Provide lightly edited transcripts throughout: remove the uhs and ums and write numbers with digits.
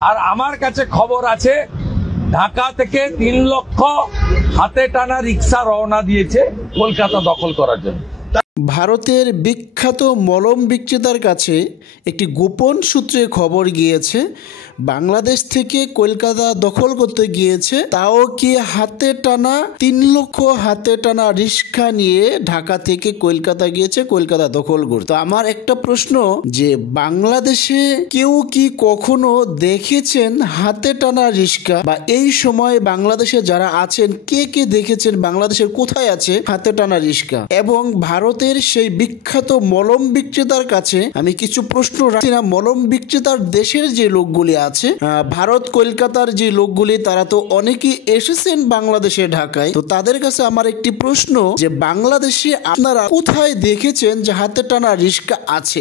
আর আমার কাছে খবর আছে ঢাকা থেকে ৩ লক্ষ হাতে টানা রিক্সা রওনা দিয়েছে কলকাতা দখল করার জন্য। ভারতের বিখ্যাত মলম বিক্রেতার কাছে একটি গোপন সূত্রে খবর গিয়েছে বাংলাদেশ থেকে কলকাতা দখল করতে গিয়েছে, তাও কি হাতে টানা ৩ লক্ষ হাতে টানা রিক্সা নিয়ে ঢাকা থেকে কলকাতা গিয়েছে কলকাতা দখল করতে। আমার একটা প্রশ্ন, যে বাংলাদেশে কেউ কি কখনো দেখেছেন হাতে টানা রিক্সা, বা এই সময় বাংলাদেশে যারা আছেন কে কে দেখেছেন বাংলাদেশের কোথায় আছে হাতে টানা রিক্সা? এবং ভারতের সেই বিখ্যাত মলম বিক্রেতার কাছে আমি কিছু প্রশ্ন রাখছি না। মলম বিক্রেতার দেশের যে লোকগুলি আছে, ভারত কলকাতার যে লোকগুলি, তারা তো অনেকেই এসেছেন বাংলাদেশে ঢাকায়, তো তাদের কাছে আমার একটি প্রশ্ন, যে বাংলাদেশে আপনারা কোথায় দেখেছেন যে হাতে টানা রিক্সা আছে?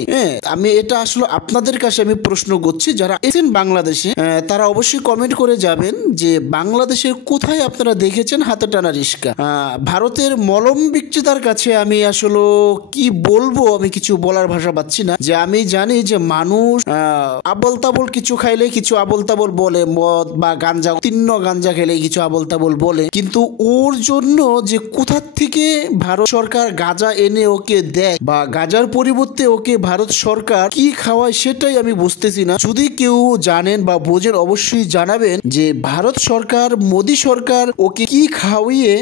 আমি এটা আসলে আপনাদের কাছে আমি প্রশ্ন করছি, যারা এসেছেন বাংলাদেশে তারা অবশ্যই কমেন্ট করে যাবেন যে বাংলাদেশের কোথায় আপনারা দেখেছেন হাতে টানা রিক্সা। ভারতের মলম বিক্রেতার কাছে আমি আসলে কি বলবো, আমি কিছু বলার ভাষা পাচ্ছি না। যে আমি জানি যে মানুষ আবল তাবল কিছু খাইলে কিছু আবল তাবল বলে, মদ বা গাঞ্জা, তিন্ন গাঞ্জা খেলে কিছু আবল তাবল বলে, কিন্তু ওর জন্য যে কোথা থেকে ভারত সরকার গাঁজা এনে ওকে দেয়, বা গাঁজার পরিবর্তে ওকে ভারত সরকার কি খাওয়ায়, সেটাই আমি বুঝতেছি না। যদি কেউ জানেন বা বোঝেন অবশ্যই জানাবেন যে ভারত সরকার, মোদী সরকার ওকে কি খাওয়িয়ে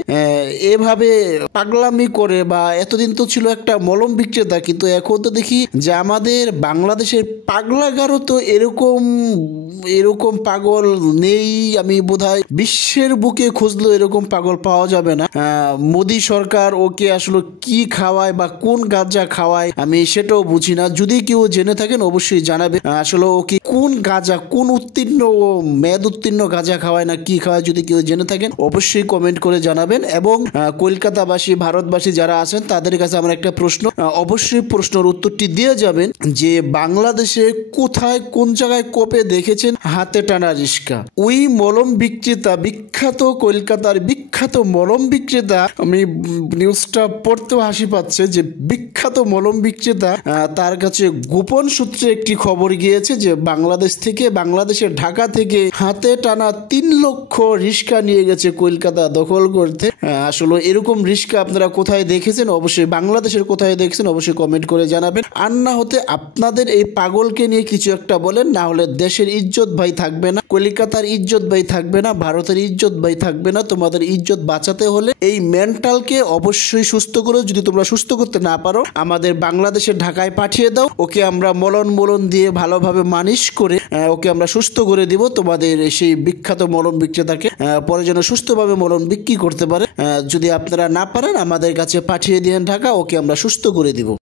এভাবে পাগলামি করে। বা এতদিন তো ছিল একটা মলম বিক্রেতা, কিন্তু এখন তো দেখি যে আমাদের বাংলাদেশের পাগলাগারও তো এরকম পাগল নেই। আমি বোধহয় বিশ্বের বুকে খুঁজলেও এরকম পাগল পাওয়া যাবে না। মোদী সরকার ওকে আসলে কি খাওয়ায় বা কোন গাঁজা খাওয়ায় আমি সেটাও বুঝি না। যদি কেউ জেনে থাকেন অবশ্যই জানাবে আসলে ওকে কোন গাঁজা, কোন মেয়াদ উত্তীর্ণ গাঁজা খাওয়ায় না কি খাওয়ায়, যদি কেউ জেনে থাকেন অবশ্যই কমেন্ট করে জানাবেন। এবং কলকাতাবাসী, ভারতবাসী যারা আছেন তাদের কাছে আমার একটা প্রশ্ন, অবশ্যই প্রশ্নের উত্তরটি দিয়ে যাবেন যে বাংলাদেশে কোথায়, কোন জায়গায়, কবে দেখেছেন হাতে টানা রিক্সা। ওই মলম বিক্রেতা, বিখ্যাত কলকাতার বিখ্যাত মলম বিক্রেতা, আমি নিউজটা পড়তেও হাসি পাচ্ছে, যে বিখ্যাত মলম বিক্রেতা তার কাছে গোপন সূত্রে একটি খবর গিয়েছে যে বাংলাদেশ থেকে, বাংলাদেশের ঢাকা থেকে হাতে টানা ৩ লক্ষ রিক্সা নিয়ে গেছে কলকাতা দখল করতে। আসলে এরকম রিক্সা আপনারা কোথায় দেখেছেন, অবশ্যই বাংলাদেশের কোথায় দেখেছেন অবশ্যই কমেন্ট করে জানাবেন। আর না হতে আপনাদের এই পাগলকে নিয়ে কিছু একটা বলেন, না হলে দেশের ইজ্জত ভাই থাকবে না, কলকাতার ইজ্জত ভাই থাকবে না, ভারতের ইজ্জত ভাই থাকবে না। তোমাদের ইজ্জত বাঁচাতে হলে এই মেন্টালকে অবশ্যই সুস্থ করো। যদি তোমরা সুস্থ করতে না পারো, আমাদের বাংলাদেশের ঢাকায় পাঠিয়ে দাও, ওকে আমরা মলন দিয়ে ভালোভাবে মালিশ করে ওকে আমরা সুস্থ করে দিব। তোমাদের সেই বিখ্যাত মলম বিক্রেতাকে পরে যেন সুস্থভাবে মলম বিক্রি করতে পারে। যদি আপনারা না পারেন আমাদের কাছে পাঠিয়ে দিন ঢাকা, ওকে আমরা সুস্থ করে দিব।